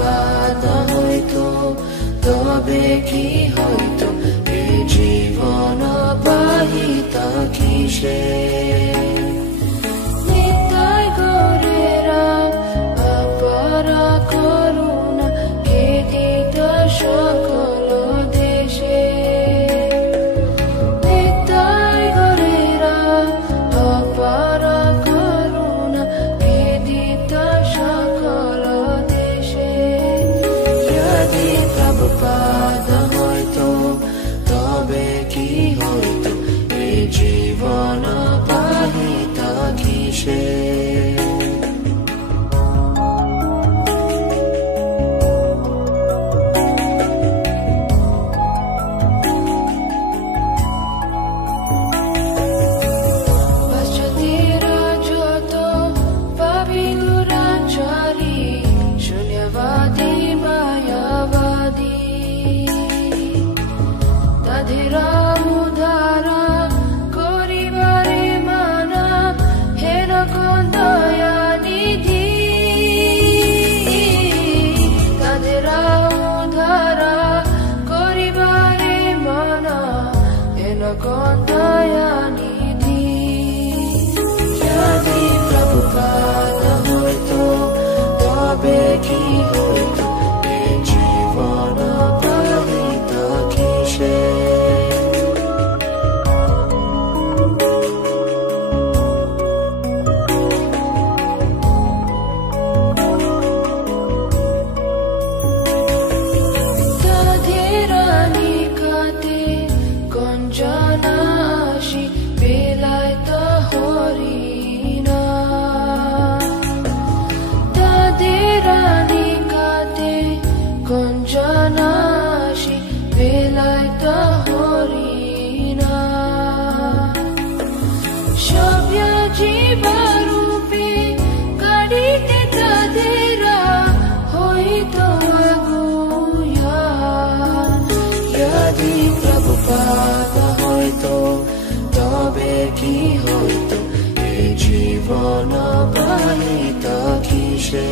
প্রভুপাদ হয়তো তবে কি হয়তো এ জীবন বাহিতা কিসে নিতাই গৌরেরা অপারা করুণা কে দিত সকল দেশে নিতাই গৌরেরা অপারা করুণা কে দিত সকল দেশে যদি প্রভুপাদ হয়তো তবে কি হয়তো এ জীবন বাহিতা কিসে প্রভুপাদ হয়তো তবে কি হয়তো এ জীবন বাহিতা কিসে গঞ্জনাশি বেলাইত হরিণা সভ্য জীবরূপে গাড়িতে তাদেরা হইত আগুয়া যদি প্রভুপাদ হয়তো তবে কি হয়তো এ জীবন বাহিতা কিসে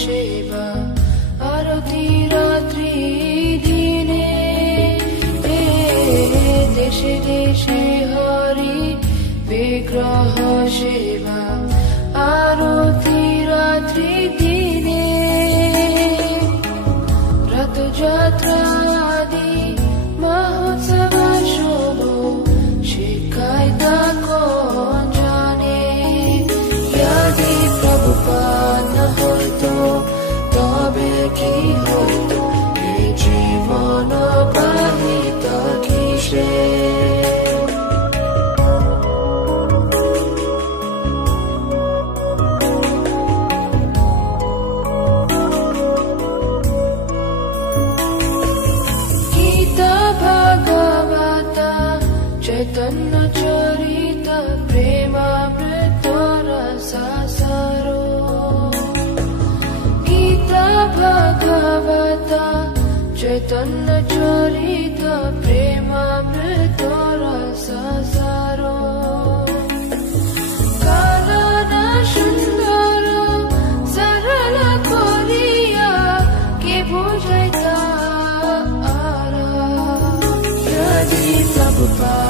সেবা আরতি রাত্রি দিনে দেশে দেশে হরি বিগ্রহ সেবা আরতি রাত্রি দিনে রথযাত্রা আদি মহোৎসব শুভ শিখায় তা কোন জানে যদি প্রভুপাদ হয়তো তবে কি হয়তো এ জীবন বাহিতা কিসে গীতা ভাগবত চৈতন্য চরিত প্রেমামৃত রসাসারো ভগবত চৈতন্য চরিত প্রেমামৃত রসাসারো কারণ সুন্দর সরল করিয়া কে বুঝাইতা যদি প্রভুপাদ